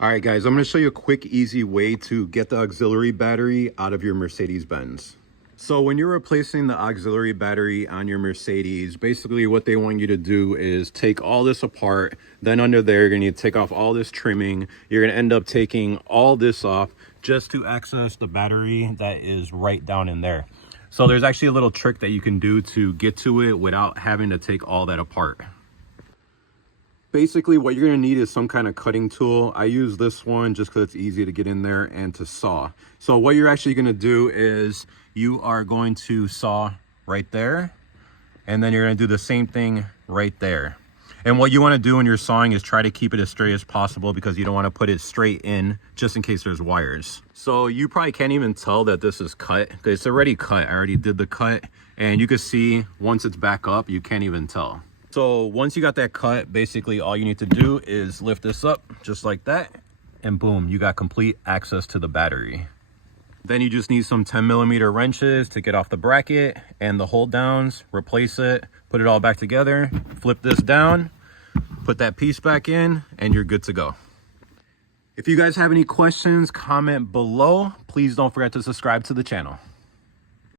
All right, guys, I'm going to show you a quick, easy way to get the auxiliary battery out of your Mercedes-Benz. So when you're replacing the auxiliary battery on your Mercedes, basically what they want you to do is take all this apart. Then under there, you're going to need to take off all this trimming. You're going to end up taking all this off just to access the battery that is right down in there. So there's actually a little trick that you can do to get to it without having to take all that apart. Basically, what you're going to need is some kind of cutting tool. I use this one just because it's easy to get in there and to saw. So what you're actually going to do is you are going to saw right there, and then you're going to do the same thing right there. And what you want to do when you're sawing is try to keep it as straight as possible, because you don't want to put it straight in just in case there's wires. So you probably can't even tell that this is cut, because it's already cut. I already did the cut, and you can see once it's back up, you can't even tell. So once you got that cut, basically all you need to do is lift this up just like that, and boom, you got complete access to the battery. Then you just need some 10mm wrenches to get off the bracket and the hold downs, replace it, put it all back together, flip this down, put that piece back in, and you're good to go. If you guys have any questions, comment below. Please don't forget to subscribe to the channel.